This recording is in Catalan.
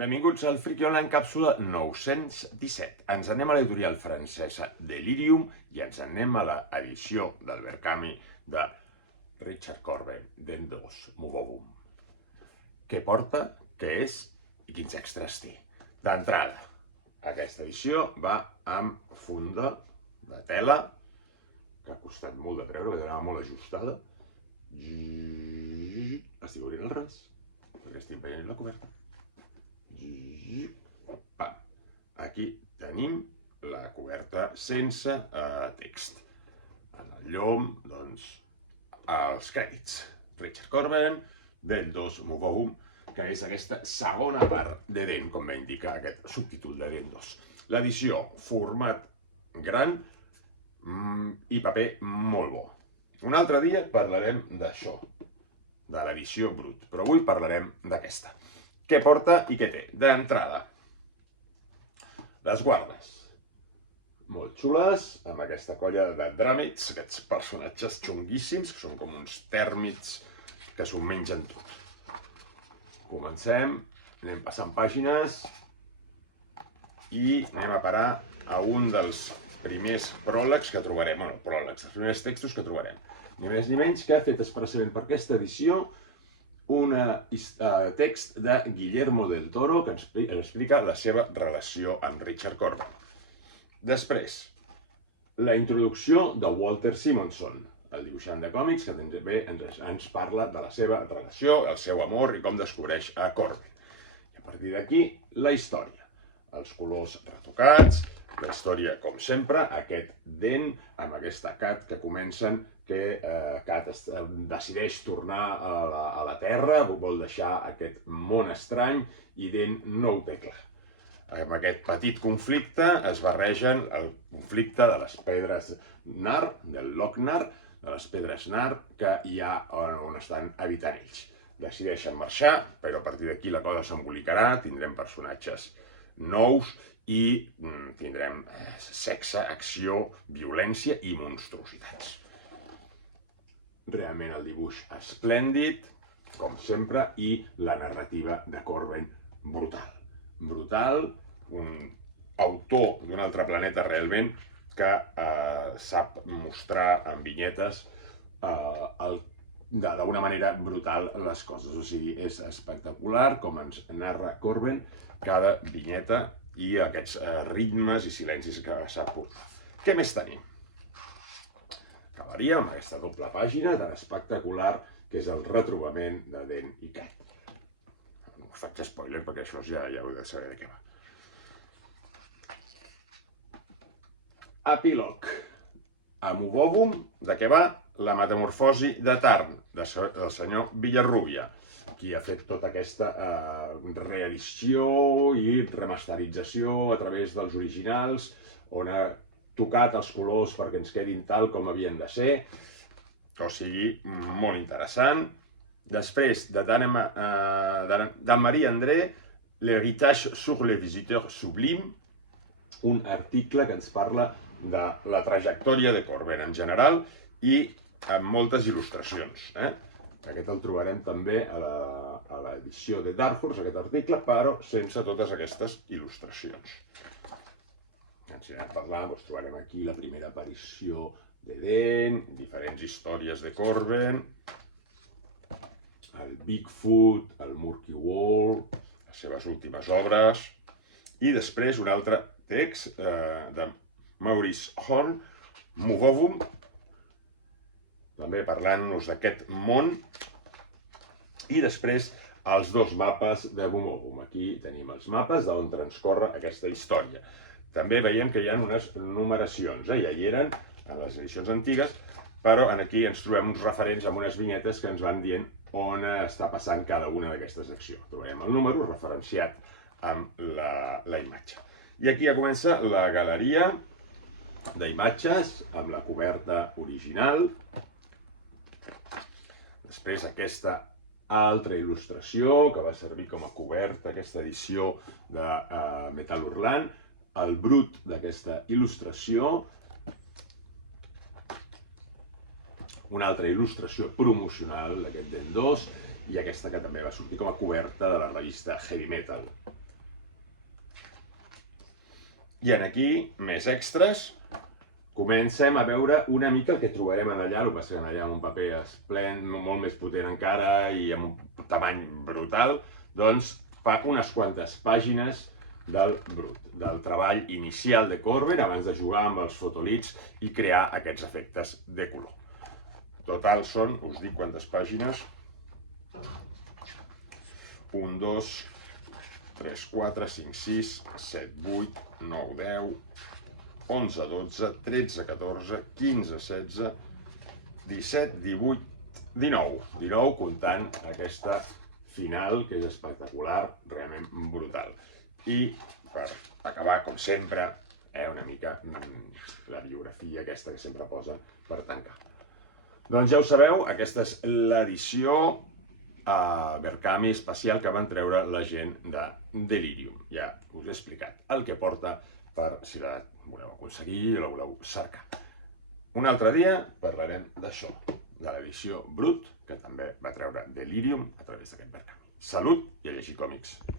Benvinguts al Friki Online càpsula 917. Ens anem a l'editorial francesa Delirium i ens anem a l'edició d'Albert Camus de Richard Corbin, d'En2, Mouvovum. Què porta, què és i quins extras té. D'entrada, aquesta edició va amb funda de tela, que ha costat molt de treure, perquè anava molt ajustada. Estic obrint el res, perquè estic veient la coberta. Aquí tenim la coberta sense text. En el llom, doncs, els crèdits. Richard Corbin, d'En2, Mouvovum, que és aquesta segona part d'Eden, com va indicar aquest subtítol d'Eden2. L'edició, format gran i paper molt bo. Un altre dia parlarem d'això, de l'edició brut, però avui parlarem d'aquesta. Què porta i què té? D'entrada, les guardes. Molt xules, amb aquesta colla de dràmits, aquests personatges xunguíssims, que són com uns tèrmits que s'ho mengen tot. Comencem, anem passant pàgines i anem a parar a un dels primers pròlegs que trobarem, bueno, pròlegs, els primers textos que trobarem. Ni més ni menys que ha fet expressament per aquesta edició un text de Guillermo del Toro que ens explica la seva relació amb Richard Corbin. Després, la introducció de Walter Simonson, el dibuixant de còmics que també ens parla de la seva relació, el seu amor i com descobreix a Corbin. I a partir d'aquí, la història. Els colors retocats, la història, com sempre, aquest dent amb aquesta Cat que comencen que Cat decideix tornar a la Terra, vol deixar aquest món estrany i Dent no ho té clar. Amb aquest petit conflicte es barregen el conflicte de les pedres Nar, del Loch Nar, de les pedres Nar que hi ha on estan habitant ells. Decideixen marxar, però a partir d'aquí la cosa s'embolicarà, tindrem personatges nous i tindrem sexe, acció, violència i monstruositats. Realment el dibuix esplèndid, com sempre, i la narrativa de Corbin brutal. Brutal, un autor d'un altre planeta realment que sap mostrar en vinyetes d'una manera brutal les coses. O sigui, és espectacular com ens narra Corbin cada vinyeta i aquests ritmes i silencis que sap portar. Què més tenim? Acabaria amb aquesta doble pàgina tan espectacular que és el retrobament de Dent i Cat. No us faig spoiler perquè això ja heu de saber de què va. Epílog. A Mouvovum, de què va? La metamorfosi de Tarn, del senyor Villarrubia, qui ha fet tota aquesta reedició i remasterització a través dels originals, on ha tocat els colors perquè ens quedin tal com havien de ser, o sigui, molt interessant. Després, d'Anne-Marie André, L'héritage sur les visiteurs sublimes, un article que ens parla de la trajectòria de Corbin en general i amb moltes il·lustracions. Aquest el trobarem també a l'edició de Dark Horse, aquest article, però sense totes aquestes il·lustracions. Si anem parlant, doncs trobarem aquí la primera aparició de Dent, diferents històries de Corbin, el Bigfoot, el Murky Wall, les seves últimes obres, i després un altre text de Maurice Horn, Mouvovum, també parlant-nos d'aquest món, i després els dos mapes de Mouvovum. Aquí tenim els mapes d'on transcorre aquesta història. També veiem que hi ha unes numeracions, ja hi eren en les edicions antigues, però aquí ens trobem uns referents amb unes vinyetes que ens van dient on està passant cada una d'aquestes accions. Trobarem el número referenciat amb la imatge. I aquí ja comença la galeria d'imatges amb la coberta original. Després aquesta altra il·lustració que va servir com a coberta, aquesta edició de Metal Hurlant, el brut d'aquesta il·lustració, una altra il·lustració promocional d'aquest Dent2 i aquesta que també va sortir com a coberta de la revista Heavy Metal. I aquí, més extras, comencem a veure una mica el que trobarem allà, el que passa que allà amb un paper esplèndid, molt més potent encara i amb un tamany brutal, doncs fa unes quantes pàgines del brut, del treball inicial de Corben abans de jugar amb els fotolits i crear aquests efectes de color. Total són, us dic quantes pàgines, 1, 2, 3, 4, 5, 6, 7, 8, 9, 10, 11, 12, 13, 14, 15, 16, 17, 18, 19. 19 comptant aquesta final, que és espectacular, realment brutal. I per acabar, com sempre, una mica la biografia aquesta que sempre posa per tancar. Doncs ja ho sabeu, aquesta és l'edició Berkami especial que van treure la gent de Delirium. Ja us he explicat el que porta per si la voleu aconseguir i la voleu cercar. Un altre dia parlarem d'això, de l'edició Brut, que també va treure Delirium a través d'aquest Berkami. Salut i a llegir còmics!